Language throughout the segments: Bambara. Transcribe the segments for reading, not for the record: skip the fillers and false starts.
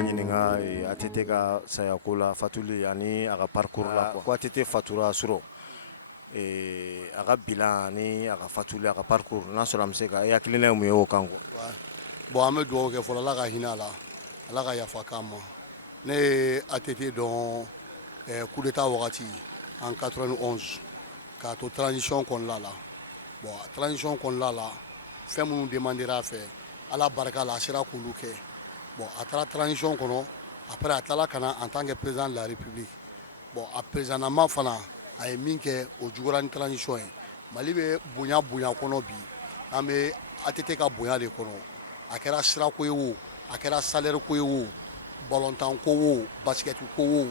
b'a ɲininka ATT ka sayako la fatuli ani a ka parcours la ko ATT fatura sɔrɔ a ka bilan ani a ka fatuli a ka parcours n'a sɔrɔ an bɛ se ka hakilina ye mun ye o kan quoi. Bon an bɛ dugawu kɛ fɔlɔ Ala ka hinɛ a la Ala ka yafa k'an ma ne ye ATT dɔn coup d'état wagati en 91 k'a to transition kɔnɔna la bon transition kɔnɔna la fɛn minnu demandera a fɛ Ala barika la a sera k'olu kɛ bon a taara transition kɔnɔ après a tilala ka na en tant que président de la République bon a présidentement fana a ye min kɛ o juguyara ni transition ye Mali bɛ bonya kɔnɔ bi an bɛ ATT ka bonya de kɔnɔ a kɛra sirako ye o a kɛra salaire ko ye o ballontan ko o basket ko o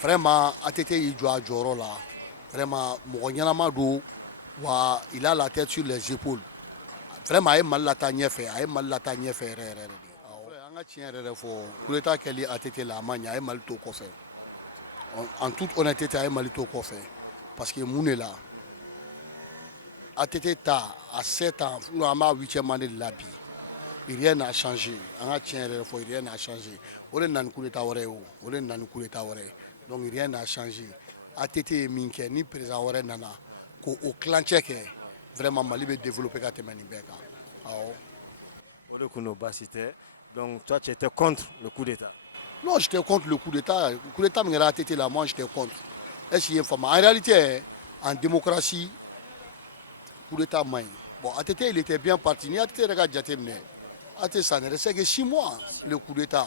vraiment ATT y'i jɔ a jɔyɔrɔ la vraiment mɔgɔ ɲɛnama don wa il a la tête sur les épaules vraiment a ye Mali lataa ɲɛfɛ a ye Mali lataa ɲɛfɛ yɛrɛ yɛrɛ de an ka tiɲɛ yɛrɛ fɔ coup d'état kɛli ATT la a ma ɲɛ a ye Mali to kɔfɛ en toute honnêteté a ye Mali to kɔfɛ parce que mun de la ATT ta à 7 ans an b'a 8e année de la bi rien n'a changé an ka tiɲɛ yɛrɛ fɔ rien n'a changé o de nana ni coup d'état wɛrɛ ye o de nana ni coup d'état wɛrɛ ye donc rien n'a changé ATT ye min kɛ ni président wɛrɛ nana ko o kilancɛ kɛ vraiment Mali bɛ développer ka tɛmɛ nin bɛɛ kan awɔ O de kun don baasi tɛ donc toi tu étais contre le coup d'état. Non, j'étais contre le coup d'état. Le coup d'état me ATT là, moi j'étais contre. Est-ce qu'il y a une femme? En réalité, en démocratie, coup d'état main. Bon, ATT il était bien parti. Ni ATT regarde Jatemne. ATT ça ne restait que 6 mois le coup d'état.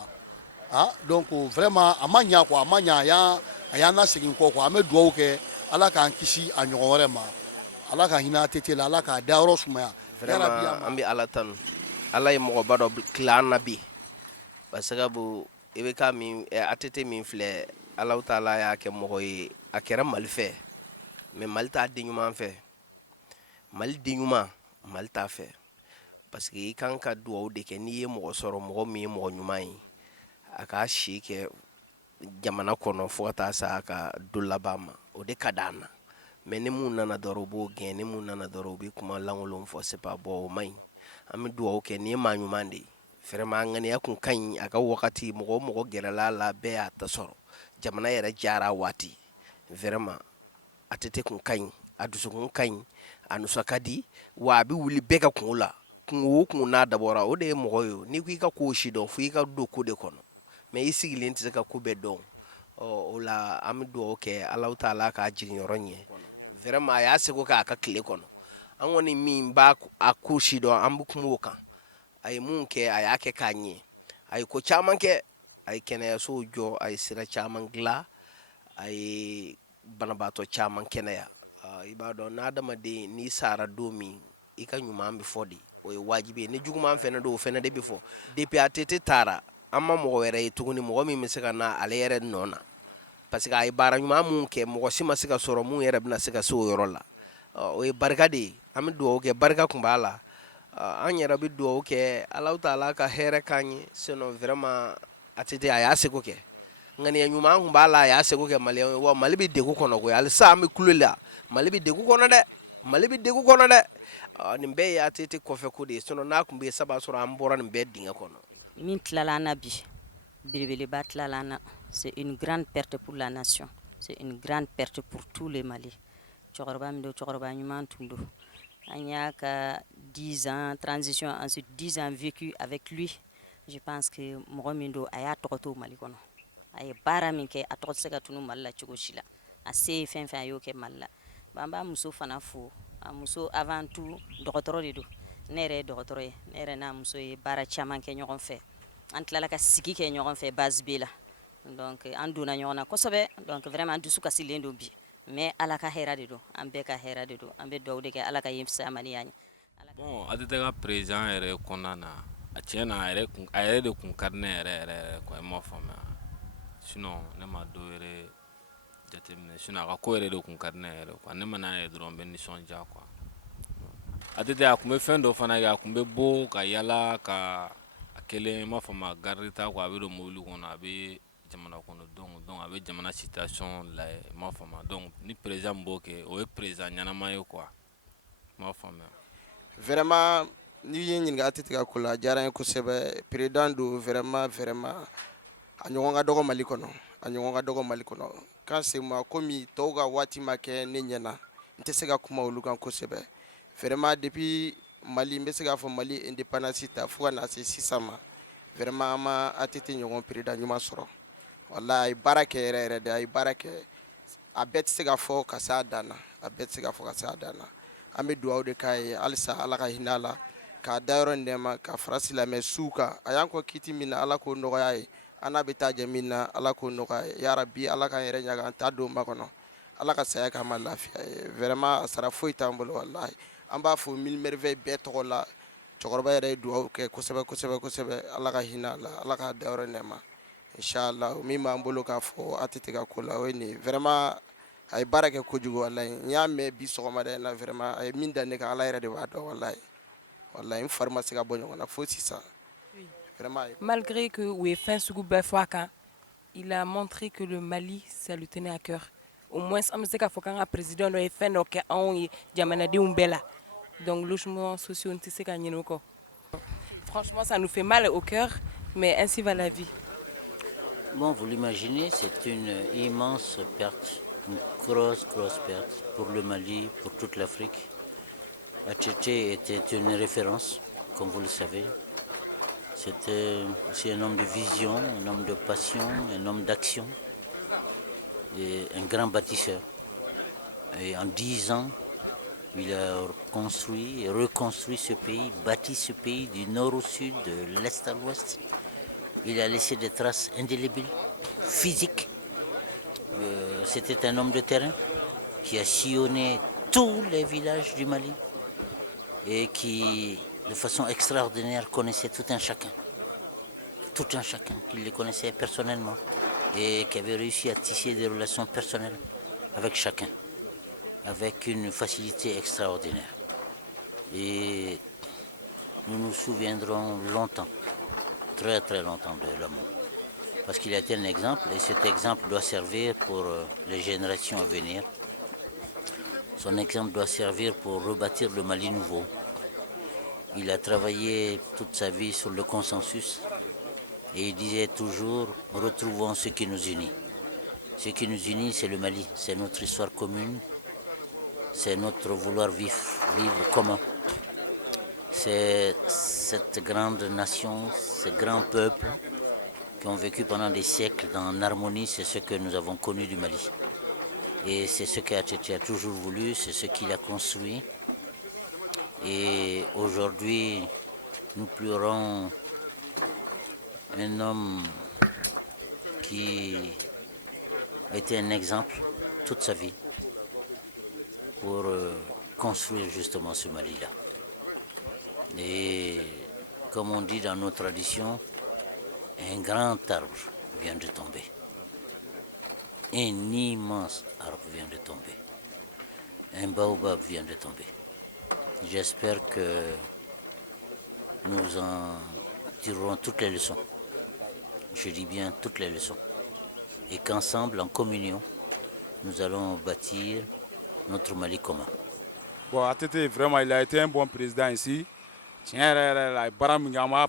Hein? Donc vraiment, à Mania quoi, à Mania, il y a un segin quoi, à me doit que Allah k'an kisi a ɲɔgɔn wɛrɛ ma. Allah ka hinɛ ATT la, Allah k'a dayɔrɔ sumaya. Vraiment, an bɛ Ala tanu. Ala ye mɔgɔba dɔ tila an na bi. Parce que Ibeka min ATT min filɛ Alahu Taala y'a kɛ mɔgɔ ye a kɛra Mali fɛ mais Mali t'a den ɲuman fɛ Mali den ɲuman Mali t'a fɛ parce que i kan ka dugawu de kɛ n'i ye mɔgɔ sɔrɔ mɔgɔ min ye mɔgɔ ɲuman ye a ka si kɛ jamana kɔnɔ fo ka taa sa a ka do laban ma o de ka d'an na mais ni mun nana dɔrɔn u b'o gɛn ni mun nana dɔrɔn u bɛ kuma lankolon fɔ c'est pas bon o man ɲi an bɛ dugawu kɛ nin ye maa ɲuman de ye vraiment ŋaniya kun ka ɲi a ka wagati mɔgɔ mɔgɔ gɛrɛla la bɛɛ y'a ta sɔrɔ jamana yɛrɛ jara waati vraiment ATT kun ka ɲi a dusukun ka ɲi a nusa ka di wa a bɛ wuli bɛɛ ka kungo la kungo o kungo n'a dabɔra o de ye mɔgɔ ye n'i ko i ka ko si dɔn fo i ka don ko de kɔnɔ mais i sigilen tɛ se ka ko bɛɛ dɔn o la an bɛ dugawu kɛ Alahu Taala k'a jiginyɔrɔ ɲɛ vraiment a y'a seko kɛ a ka tile kɔnɔ an kɔni min b'a a ko si dɔn an bɛ kuma o kan a ye mun kɛ a y'a kɛ k'a ɲɛ a ye ko caman kɛ a ye kɛnɛyasow jɔ a ye sira caman dilan a ye banabaatɔ caman kɛnɛya i b'a dɔn n'adamaden n'i sara don min i ka ɲuman bɛ fɔ de o ye wajibi ye ni juguman fɛnɛ don o fɛnɛ de bɛ fɔ depuis ATT taara an ma mɔgɔ wɛrɛ ye tuguni mɔgɔ min bɛ se ka na ale yɛrɛ nɔ na parce que a ye baara ɲuman mun kɛ mɔgɔ si ma se ka sɔrɔ mun yɛrɛ bɛna se ka se o yɔrɔ la o ye barika de ye an bɛ dugawu kɛ barika kun b'a la an yɛrɛ bɛ dugawu kɛ Alahu Taala ka hɛrɛ k'an ye sinon vraiment ATT a y'a seko kɛ ŋaniya ɲuman kun b'a la a y'a seko kɛ maliyɛnw ye wa Mali bɛ degun kɔnɔ koyi halisa an bɛ kulo la Mali bɛ degun kɔnɔ dɛ Mali bɛ degun kɔnɔ dɛ nin bɛɛ ye ATT kɔfɛ ko de ye sinon n'a kun bɛ yen saba sɔrɔ an bɔra nin bɛɛ dingɛ kɔnɔ. Min tilala an na bi belebeleba tilala an na c'est une grande perte pour la nation c'est une grande perte pour tous les Maliens cɛkɔrɔba min don cɛkɔrɔba ɲuman tun don an y'a ka 10 ans transition ensuite 10 ans vécu avec lui je pense que mɔgɔ min don a y'a tɔgɔ to Mali kɔnɔ a ye baara min kɛ a tɔgɔ tɛ se ka tunu Mali la cogo si la a se ye fɛn fɛn a y'o kɛ Mali la an b'a muso fana fo a muso avant tout dɔgɔtɔrɔ de don ne yɛrɛ ye dɔgɔtɔrɔ ye ne yɛrɛ n'a muso ye baara caman kɛ ɲɔgɔn fɛ an tilala ka sigi kɛ ɲɔgɔn fɛ base B la donc an donna ɲɔgɔn na kosɛbɛ donc vraiment an dusu kasilen don bi mais Ala ka hɛrɛ de don an bɛɛ ka hɛrɛ de don an bɛ dugawu de kɛ Ala ka yen fisayamaniya ɲɛ. Bon ATT ka président yɛrɛ kɔnɔna na a tiɲɛ na a yɛrɛ de kun ka di ne yɛrɛ quoi i m'a faamuya sinon ne ma dɔ yɛrɛ jateminɛ sinon a ka ko yɛrɛ de kun ka di ne yɛrɛ quoi ne ma n'a ye dɔrɔn n bɛ nisɔndiya quoi ATT a kun bɛ fɛn dɔ fana kɛ a kun bɛ bɔ ka yala ka a kelen i m'a faamuya garde d'État quoi a bɛ don mobili kɔnɔ a bɛ jamana kɔnɔ donc a bɛ jamana situation lajɛ i m'a faamuya donc ni président min b'o kɛ o ye président ɲɛnama ye quoi i m'a faamuya. Vraiment n'i ye ɲininka ATT ka ko la a diyara n ye kosɛbɛ président don vraiment a ɲɔgɔn ka dɔgɔ Mali kɔnɔ, a ɲɔgɔn ka dɔgɔ Mali kɔnɔ. Kan seguma komi tɔw ka waati ma kɛ ne ɲɛna, n tɛ se ka kuma olu kan kosɛbɛ. Vraiment depuis Mali, n bɛ se k'a fɔ Mali indépendance ta fo ka na se sisan ma, vraiment an ma ATT ɲɔgɔn président ɲuman sɔrɔ. Walahi a ye baara kɛ yɛrɛ yɛrɛ de, a ye baara kɛ. A bɛɛ tɛ se ka fɔ ka s'a dan na, a bɛɛ tɛ se ka fɔ ka s'a dan na. An bɛ dugawu de k'a ye halisa Ala ka hinɛ a la, k'a dayɔrɔ nɛɛma, ka fara silamɛ suw kan. A y'an kɔ kiti min na Ala k'o nɔgɔya ye, an n'a bɛ taa jɛ min na Ala k'o nɔgɔya ye. Ya rabi Ala k'an yɛrɛ ɲaga an t'a don makɔnɔ, Ala ka saya k'an ma lafiya ye. Vraiment a sara foyi t'an bolo walahi. An b'a fɔ mille merveilles bɛɛ tɔgɔ la, cɛkɔrɔba yɛrɛ ye dugawu kɛ kosɛbɛ kosɛbɛ kosɛbɛ. Ala ka hinɛ a la, Ala k'a dayɔrɔ nɛɛma. Inchallah min b'an bolo k'a fɔ ATT ka ko la o ye nin ye. Vraiment a ye baara kɛ kojugu walahi. N y'a mɛn bi sɔgɔmada in na vraiment a ye min da ne kan Ala yɛrɛ de b'a dɔn walahi. Walahi n fari ma se ka bɔ ɲɔgɔn na fo sisan. Vraiment. Malgré que Ouefin Sougou Befouaka, il a montré que le Mali, ça lui tenait à cœur. Au moins, on sait qu'il faut qu'un président ait fait nos cas en Djamanadi Bella. Donc, logement social, on sait qu'il franchement, ça nous fait mal au cœur, mais ainsi va la vie. Bon, vous l'imaginez, c'est une immense perte, une grosse perte pour le Mali, pour toute l'Afrique. ATT était une référence, comme vous le savez. C'était aussi un homme de vision, un homme de passion, un homme d'action et un grand bâtisseur. Et en 10 ans, il a construit et reconstruit ce pays, bâti ce pays du nord au sud, de l'est à l'ouest. Il a laissé des traces indélébiles, physiques. C'était un homme de terrain qui a sillonné tous les villages du Mali et qui, de façon extraordinaire, connaissait tout un chacun, qu'il les connaissait personnellement et qui avait réussi à tisser des relations personnelles avec chacun, avec une facilité extraordinaire. Et nous nous souviendrons longtemps, très longtemps de l'homme, parce qu'il a été un exemple et cet exemple doit servir pour les générations à venir. Son exemple doit servir pour rebâtir le Mali nouveau. Il a travaillé toute sa vie sur le consensus et il disait toujours « retrouvons ce qui nous unit ». Ce qui nous unit, c'est le Mali, c'est notre histoire commune, c'est notre vouloir vivre commun. C'est cette grande nation, ce grand peuple qui ont vécu pendant des siècles en harmonie, c'est ce que nous avons connu du Mali. Et c'est ce qu'ATT a toujours voulu, c'est ce qu'il a construit. Et aujourd'hui, nous pleurons un homme qui a été un exemple toute sa vie pour construire justement ce Mali-là. Et comme on dit dans nos traditions, un grand arbre vient de tomber. Un immense arbre vient de tomber. Un baobab vient de tomber. J'espère que nous en tirerons toutes les leçons. Je dis bien toutes les leçons. Et qu'ensemble, en communion, nous allons bâtir notre Mali commun. Bon, ATT, vraiment, il a été un bon président ici. Tiens, il a été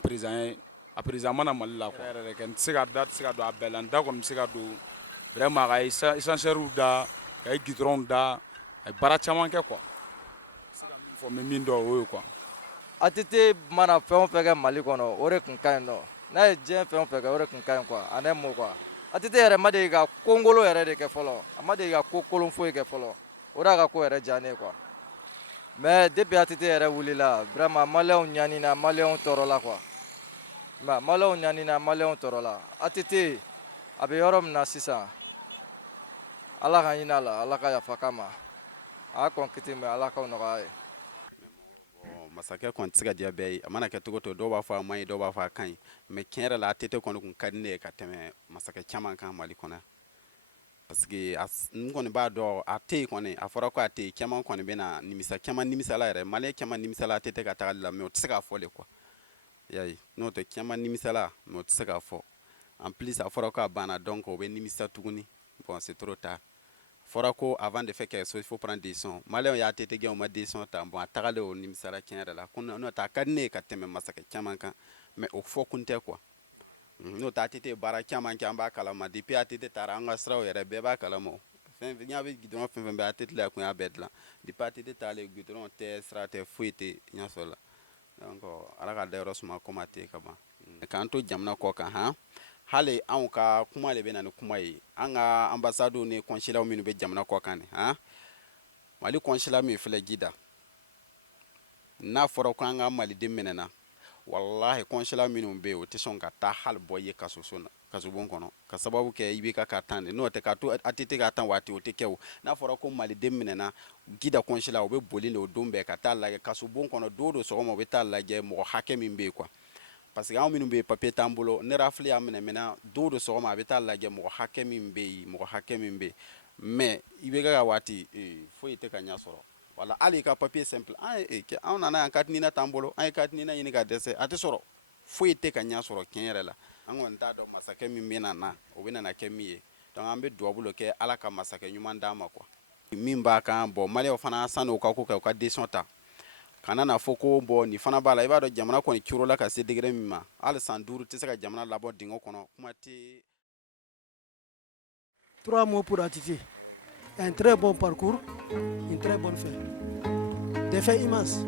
président. A président mana Mali la quoi. N tɛ se ka da tɛ se ka don a bɛɛ la, n da kɔni bɛ se ka don vraiment ka essentiel da, ka goudron da, a ye baara caman kɛ quoi. Se ka min fɔ n bɛ min dɔn o ye quoi. ATT mana fɛn o fɛn kɛ Mali kɔnɔ o de tun ka ɲi nɔ. N'a ye diɲɛ fɛn o fɛn kɛ o de tun ka ɲi quoi. En un mot quoi. ATT yɛrɛ ma deli ka kongolo yɛrɛ de kɛ fɔlɔ. A ma deli ka ko kolon foyi kɛ fɔlɔ. O de y'a ka ko yɛrɛ diya ne ye quoi. Mais depuis ATT yɛrɛ wulila vraiment maliyɛnw ɲanina, maliyɛnw tɔɔrɔla quoi. Maliyɛnw ɲanina, maliyɛnw tɔɔrɔla. ATT a bɛ yɔrɔ min na sisan Ala ka hinɛ a la, Ala ka yafa k'a ma. A y'a kɔn kiti mais Ala k'o nɔgɔya ye. Masakɛ kɔni tɛ se ka diya bɛɛ ye, a mana kɛ cogo to dɔw b'a fɔ a man ɲi dɔw b'a fɔ a ka ɲi, mais tiɲɛ yɛrɛ la ATT kɔni kun ka di ne ye ka tɛmɛ masakɛ caman kan Mali kɔnɔ parce que n kɔni b'a dɔn a tɛ yen kɔni, a fɔra ko a tɛ yen, caman kɔni bɛ na nimisa, caman nimisala yɛrɛ, maliyɛn caman nimisala ATT ka tagali la mais o tɛ se k'a fɔ le quoi. Yayi, n'o tɛ caman nimisala mais o tɛ se k'a fɔ. En plus a fɔra ko a banna donc o bɛ nimisa tuguni. Bon c'est trop tard. Fɔra ko avant de faire quelque chose il faut prendre des décisions. Maliyɛnw y'a ATT gɛn o ma décision ta, bon a tagalen o nimisala tiɲɛ yɛrɛ la. N'o tɛ a ka di ne ye ka tɛmɛ masakɛ caman kan mais o fɔ kun tɛ quoi. n'o tɛ ATT baara caman kɛ an b'a kalama depuis ATT taara an ka siraw yɛrɛ bɛɛ b'a kalama o fɛn fɛn n y'a bɛ goudron fɛn fɛn bɛ ATT la kun y'a bɛɛ dilan depuis ATT taalen goudron tɛ sira tɛ foyi tɛ ɲɛ sɔrɔ la donc ala ka dayɔrɔ suma komi a tɛ ka ban k'an to jamana kɔ kan han hali anw ka kuma de bɛ na ni kuma ye an ka ambasadew ni consulat minnu bɛ jamana kɔ kan nin han Mali consulat min filɛ Jida n'a fɔra ko an ka maliden minɛna wallahi consulat minnu bɛ yen o tɛ sɔn ka taa hali bɔ ye kasobon kɔnɔ ka sababu kɛ i b'i ka tan de n'o tɛ ka to ATT ka tan waati o tɛ kɛ o n'a fɔra ko maliden minɛna Jida consulat o bɛ boli de o don bɛɛ ka taa lajɛ kasobon kɔnɔ don o don sɔgɔma o bɛ taa lajɛ mɔgɔ hakɛ min bɛ yen quoi parce que anw minnu bɛ yen papier t'an bolo ne rafle y'a minɛ maintenant don o don sɔgɔma a bɛ taa lajɛ mɔgɔ hakɛ min bɛ yen mɔgɔ hakɛ min bɛ yen mais i bɛ ka waati foyi tɛ ka ɲɛ sɔrɔ wala hali ka papier simple anw nana yan carte d'identité t'an bolo an ye carte d'identité ɲini ka dɛsɛ a tɛ sɔrɔ foyi tɛ ka ɲɛ sɔrɔ tiɲɛ yɛrɛ la an kɔni t'a dɔn masakɛ min bɛ na o bɛ na kɛ min ye donc an bɛ duwawu dɔ kɛ ala ka masakɛ ɲuman d'an ma quoi min b'a kan bon maliyɛnw fana sanni u ka ko kɛ u ka décision ta kana na fɔ ko bon nin fana b'a la i b'a dɔn jamana kɔni curo la ka se degré min ma hali san 5 tɛ se ka jamana labɔ dingɛ kɔnɔ kuma tɛ 3 mots pour ATT. Un très bon parcours, une très bonne fin. Des faits immenses.